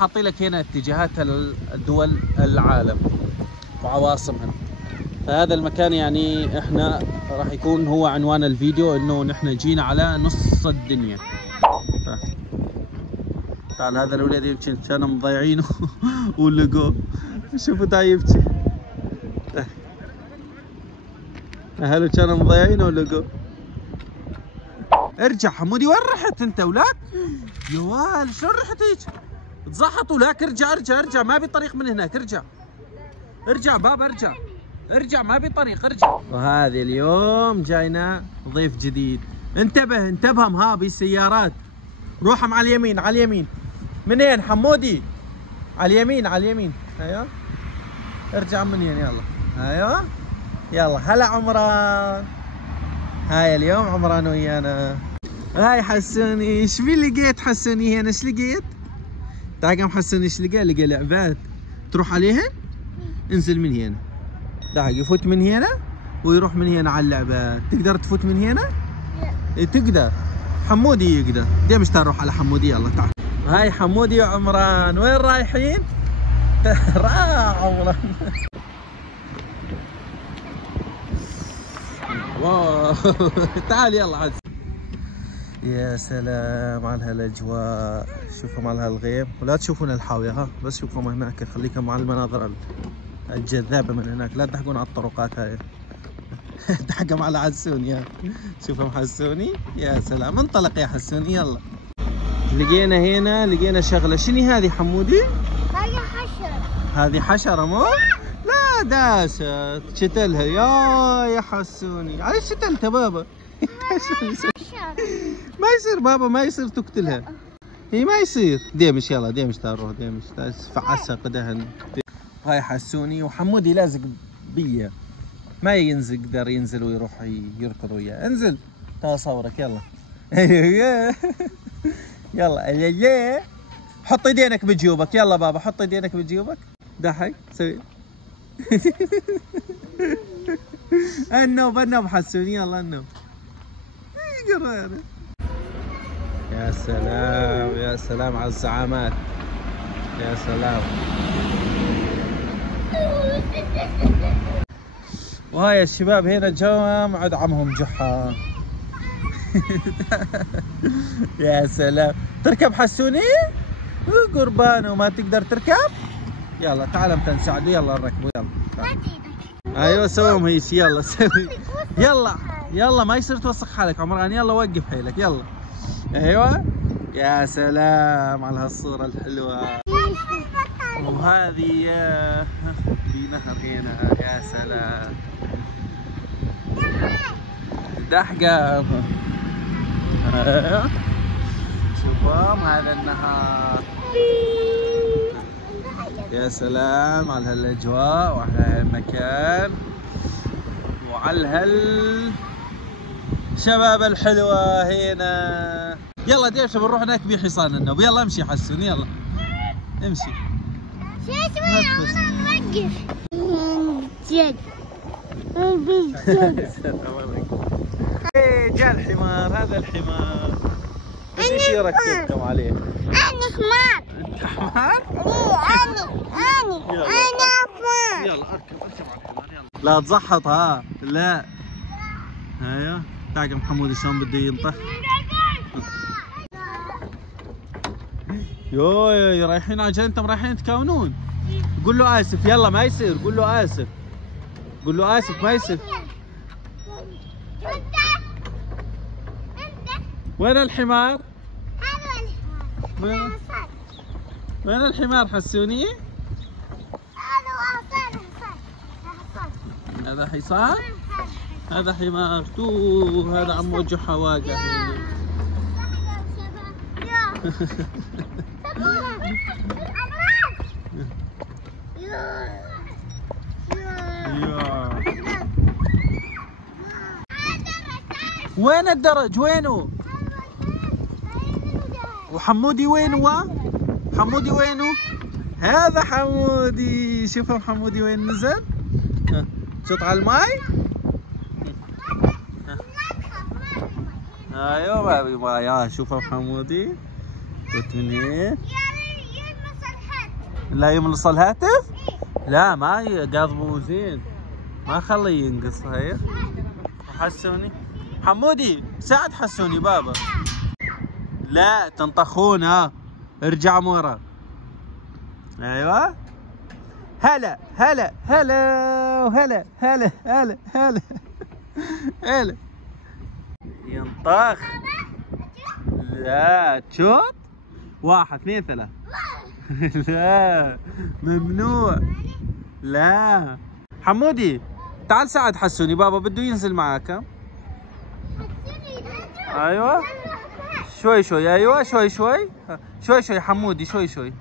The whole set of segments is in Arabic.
حاطين لك هنا اتجاهات الدول العالم وعواصمها. فهذا المكان يعني احنا راح يكون هو عنوان الفيديو، انه نحن جينا على نص الدنيا. تعال هذا الولد يبكي، كانوا مضيعينه ولقوه. شوفوا تعال يبكي. اهله كانوا مضيعينه ولقوه. ارجع حمودي، وين رحت انت ولاد؟ يا وال شلون رحت هيك؟ تزحطوا لك. ارجع ارجع ارجع، ما بي طريق من هناك. ارجع ارجع بابا، ارجع ارجع، ما بي طريق، ارجع. وهذه اليوم جاينا ضيف جديد. انتبه انتبه، مهابي سيارات. روحهم على اليمين على اليمين. منين حمودي؟ على اليمين على اليمين. ايوه ارجع منين. يلا ايوه يلا. هلا عمران. هاي اليوم عمران ويانا. هاي حسوني. ايش في لقيت حسوني هنا؟ ايش لقيت؟ تعال حسوني ايش لقى؟ لقى لعبات تروح عليهن. انزل من هنا. تعال يفوت من هنا ويروح من هنا على اللعبات. تقدر تفوت من هنا؟ لا تقدر. حمودي يقدر. دي مش تروح على حمودي. يلا تعال. هاي حمودي وعمران. وين رايحين؟ راح عمران. واو تعال يلا عاد. يا سلام على هالاجواء. شوفوا على هالغيم، ولا تشوفون الحاويه ها، بس شوفوا هناك. خليكم على المناظر الجذابه من هناك، لا تضحكون على الطرقات هاي. ضحكوا على حسوني ها. شوفوا حسوني. يا سلام. انطلق يا حسوني يلا. لقينا هنا لقينا شغله. شنو هذه حمودي؟ هذه حشره. هذه حشره مو؟ لا داست شتلها. يا حسوني على شتلتها بابا. ما يصير بابا، ما يصير تقتلها. هي ما يصير. ديمش يلا ديمش. تعال نروح ديمش. فعسها قدهن. هاي حسوني وحمودي لازق بيا، ما يقدر ينزل ويروح يركض وياه. انزل تعال صورك يلا. يلا حط يدينك بجيوبك. يلا بابا حط يدينك بجيوبك. ضحك سوي. النوب حسوني يلا النوب. يا سلام يا سلام على الزعامات. يا سلام. وهاي الشباب هنا جوا عند عمهم جحا. يا سلام. تركب حسوني؟ قربان وما تقدر تركب؟ يلا تعال انت نساعده. يلا نركبه. يلا ايوه سوهم هيك. يلا سوي. يلا يلا ما يصير توسخ حالك عمران. يلا وقف حيلك يلا. ايوه يا سلام على هالصورة الحلوة. وهذه في نهر هنا. يا سلام. دحقة. شوفهم هذا النهر. يا سلام على هالاجواء وعلى هالمكان وعلى هالشباب الحلوة هنا. يلا ديش بنروح هناك بحصان النوب. يلا امشي حسون. يلا امشي. شو اسمه؟ انا موقف. جد. ايه جاء الحمار. هذا الحمار. ايش يركبكم عليه؟ انا حمار. انت حمار؟ انا حمار. يلا اركب على الحمار. يلا لا تزحط ها. لا ايوه. تعال محمود شلون بده ينطح. يو رايحين على جنتم، رايحين تكونون. قول له اسف. يلا ما يصير. قول له اسف. قول له اسف ما يصير. وين الحمار؟ هذا الحمار. وين الحمار حسوني؟ هذا حصان. هذا حمار. تو هذا عمو جحا واقع هنا. وين الدرج؟ وينه؟ وحمودي وينه؟ حمودي وينه؟ هذا حمودي. شوفوا حمودي وين نزل. شط على الماي. ايوه ما ابي ماي. شوفوا حمودي. قلت من هيك. لا يملص الهاتف؟ لا ما قاضبه زين، ما خليه ينقص. هيا حسوني حمودي، ساعد حسوني بابا. لا تنطخون. ها ارجع مورا. ايوه هلا هلا هلا وهلا هلا هلا هلا هلا. ينطخ. لا تشوت. 1 2 3. لا ممنوع. لا حمودي تعال ساعد حسوني، بابا بده ينزل معاك. ايوه شوي شوي. ايوه شوي شوي شوي شوي حمودي، شوي شوي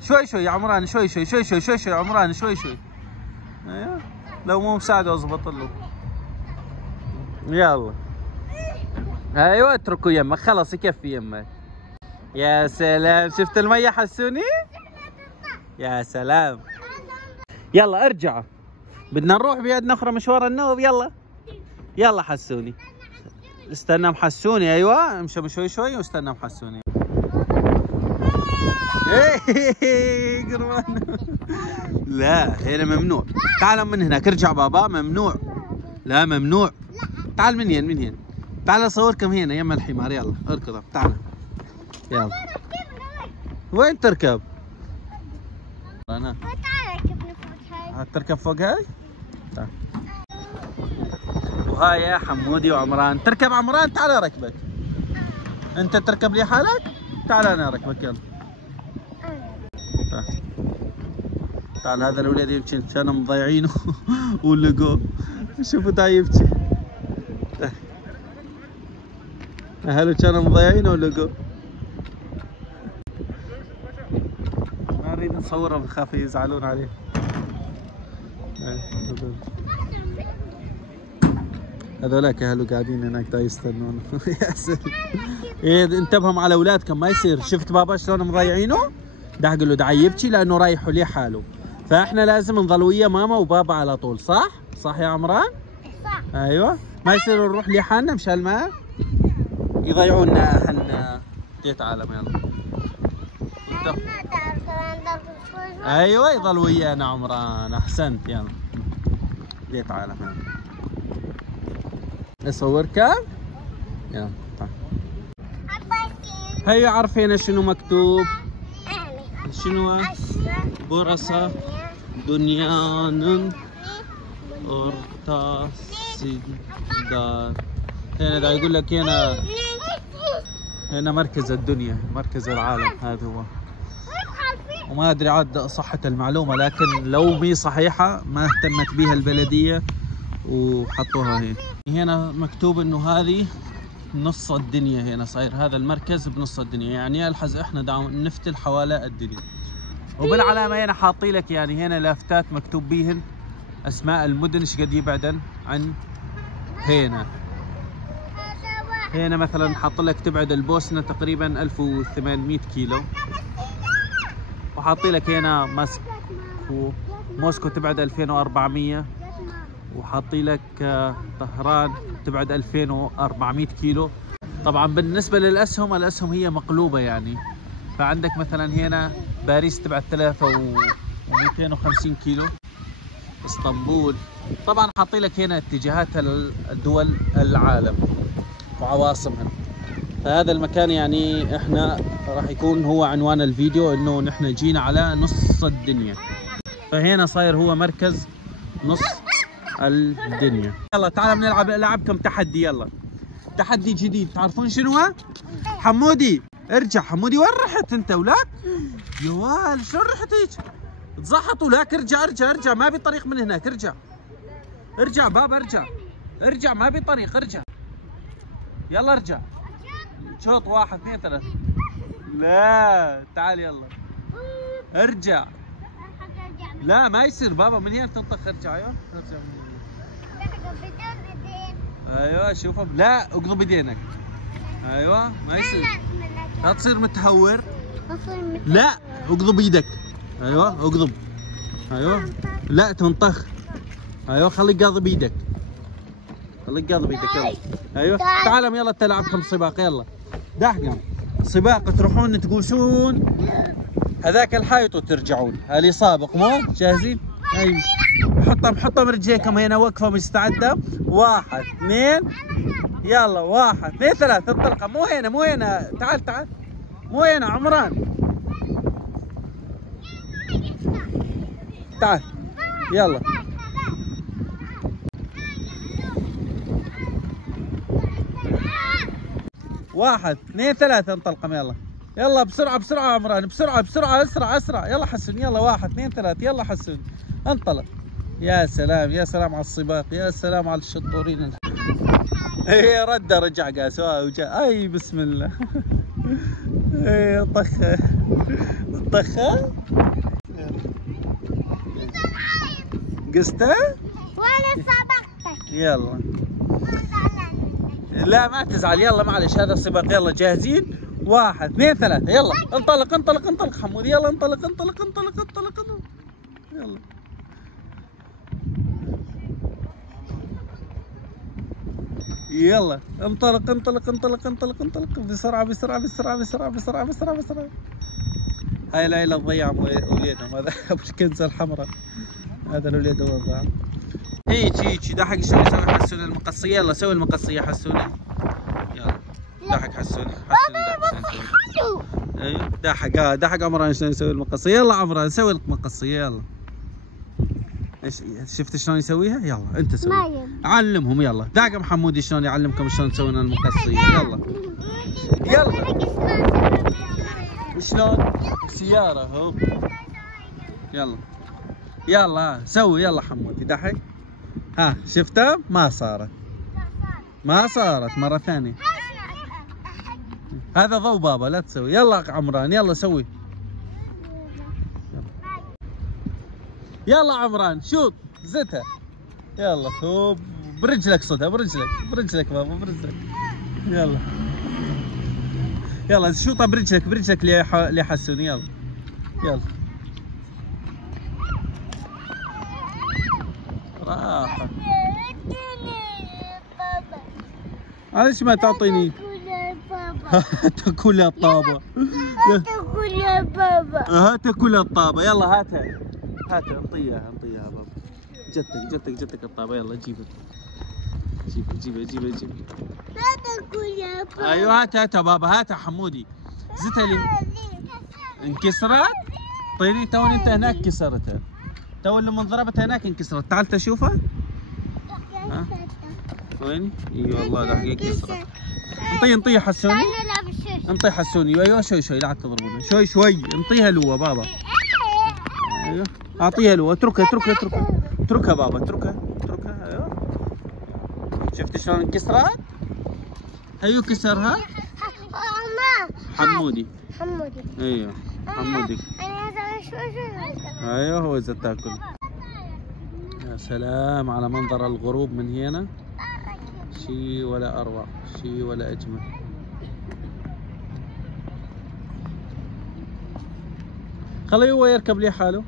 شوي شوي يا عمران، شوي شوي شوي شوي شوي شوي يا عمران، شوي شوي. ايوه لو مو مساعده اضبط له. يلا ايوه اتركوا يمك، خلص يكفي يمك. يا سلام، شفت المية حسوني؟ يا سلام. يلا ارجع، بدنا نروح بيدنا اخرى مشوار النوب. يلا يلا حسوني، استنى محسوني. ايوه امشي شوي شوي واستنى محسوني. قربان. لا هنا ممنوع. تعال من هناك، ارجع بابا. ممنوع. لا ممنوع. تعال من هنا، من هنا. تعال اصوركم هنا يم الحمار. يلا اركض تعال. يلا وين تركب؟ انا تركب فوق هاي. تعال. وهاي يا حمودي وعمران. تركب عمران، تعال اركبك. انت تركب لي حالك؟ تعال انا اركبك. يلا تعال. تعال. هذا الولد يبكي، كانوا مضيعينه ولقوه. شوفوا تا يبكي. اهله كانوا مضيعينه ولقوه. ما نريد نصوره بخاف يزعلون عليه. هذولاك اهله قاعدين هناك دا يستنون. يا سلام. إيه انتبهوا على اولادكم، ما يصير. شفت بابا شلون مضيعينه؟ دا اقول له دا يبكي لانه رايح لحاله، فاحنا لازم نظل ويا ماما وبابا على طول. صح؟ صح يا عمران؟ صح. ايوه ما يصير نروح لحالنا مشان ما يضيعونا احنا. تعال يلا. ايوه يضل ويانا عمران. احسنت. يلا تعال هنا اصور كم. يلا تعال. هيا عرفينا شنو مكتوب. شنو؟ برصة دنيان ارتصد دار. هنا دا يقول لك هنا مركز الدنيا، مركز العالم. هذا هو. وما ادري عاد صحة المعلومة، لكن لو مي صحيحة ما اهتمت بها البلدية وحطوها هنا. هنا مكتوب انه هذه نص الدنيا. هنا صاير هذا المركز بنص الدنيا، يعني الحز احنا داوم نفتل حوالي الدنيا. وبالعلامة هنا حاطي لك يعني هنا لافتات مكتوب بيهن اسماء المدن ايش قد يبعدن عن هنا. هنا مثلا حاط لك تبعد البوسنة تقريبا 1800 كيلو، وحاطي لك هنا موسكو تبعد 2400، وحاطي لك طهران تبعد 2400 كيلو. طبعا بالنسبة للأسهم، الأسهم هي مقلوبة يعني، فعندك مثلا هنا باريس تبعد 3250 كيلو، اسطنبول. طبعا حاطي لك هنا اتجاهات الدول العالم وعواصمها. فهذا المكان يعني احنا راح يكون هو عنوان الفيديو، انه نحن جينا على نص الدنيا. فهنا صاير هو مركز نص الدنيا. يلا تعال بنلعب لعبكم تحدي. يلا تحدي جديد. تعرفون شنو هو؟ حمودي ارجع. حمودي وين رحت انت ولاك؟ يا وال شلون رحت هيك؟ تزحطوا. لاك ارجع ارجع ارجع، ما بي طريق من هناك. ارجع ارجع بابا، ارجع ارجع، ما بي طريق. ارجع يلا ارجع. شوط 1 2 3. لا تعال يلا ارجع. لا ما يصير بابا، من هنا تنطخ. ارجع. ايوه ارجع. ايوه شوفها. لا اقضب ايدينك. ايوه ما يصير، لا تصير متهور. لا اقضب ايدك. ايوه اقضب. ايوه لا تنطخ. ايوه خليك قاضب ايدك، خليك قاضب ايدك. يلا ايوه تعالوا يلا تلعبكم سباق. يلا دحقا سباق تروحون تقوسون هذاك الحائط وترجعون. اللي سابق مو جاهزين؟ ايوه حطهم رجليكم هنا وقفه مستعده. 1 2 يلا 1 2 3 انطلقوا. مو هنا تعال مو هنا عمران تعال يلا. 1 2 3 انطلقوا يلا بسرعة عمران بسرعة اسرع يلا حسن يلا 1 2 3 يلا حسن انطلق. يا سلام على السباق، يا سلام على الشطورين. ايه رجع قاس وجاء. اي بسم الله. ايه طخه قسته وانا سبقتك. يلا لا ما تزعل يلا معلش هذا السباق. يلا جاهزين 1 2 3 يلا انطلق حمود يلا انطلق يلا. يلا انطلق بسرعة. هاي العيلة تضيع وليدهم. هذا ابو الكنزة الحمراء، هذا الوليد هو الضاع. هيك دحق شلون يسوي حسون المقصية. يلا سوي المقصية حسونة. يلا دحق حسونة ايوه دحق عمران شلون يسوي المقصية. يلا عمران سوي المقصية يلا. ايش شفت شلون يسويها؟ يلا انت سوي علمهم. يلا داقم حمودي شلون يعلمكم شلون تسوون المقصية. يلا شلون سيارة اهو. يلا سوي يلا حمودي دحق. ها شفتها ما صارت مرة ثانية. هذا ضوء بابا لا تسوي. يلا عمران يلا سوي. يلا عمران شوط زتها. يلا هوب برجلك صدها برجلك بابا برجلك. يلا شوطها برجلك ليحسون. يلا راحة. معلش ما تعطيني تاكل الطابة. تاكل الطابة. يلا هاتها انطيها بابا. جتك الطابة. يلا جيبها. لا تاكل يا بابا. ايوه هاتها بابا هاتها حمودي. زتها لي انكسرت. طيني توني انت هناك كسرتها. تو لما ضربتها هناك انكسرت. تعال تشوفها. وين؟ اي والله دحقيق كسرت. انطيه حسوني. انطي حسوني. ايوه شوي لا تضربونها. شوي انطيها لوا بابا. ايوه اعطيها لوا. اتركها بابا اتركها. ايوه شفت شلون انكسرت؟ ايوه كسرها حمودي. ايوه حمودي. ايوه هو اذا تاكل. يا سلام على منظر الغروب من هنا. شي ولا اروع شي ولا اجمل. خليه هو يركب لي حاله.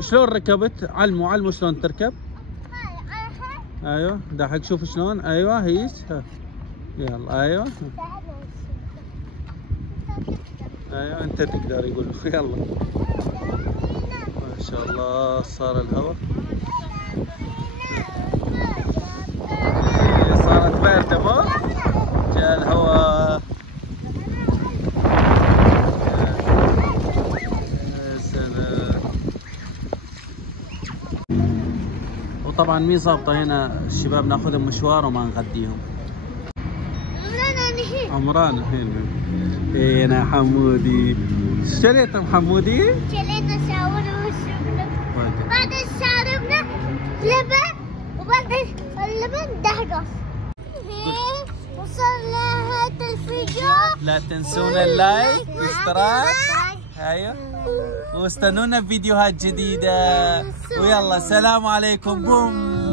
شلون ركبت؟ علموا شلون تركب. ايوه دحق شوف شلون. ايوه هيك يلا ايوه انت تقدر يقول له. يلا ما شاء الله صار الهواء. صارت باردة مو؟ جاء الهواء. يا سلام. وطبعا مي ظابطة هنا الشباب ناخذهم مشوار وما نغديهم. عمران الحين هنا حمودي. اشتريتهم حمودي؟ شريت شاورما وشربنا. بعد شربنا لبن وبعد اللبن دحقة. وصلنا هذا الفيديو. لا تنسون اللايك والاشتراك. ايوه واستنونا بفيديوهات جديدة. ويلا سلام عليكم. بوم.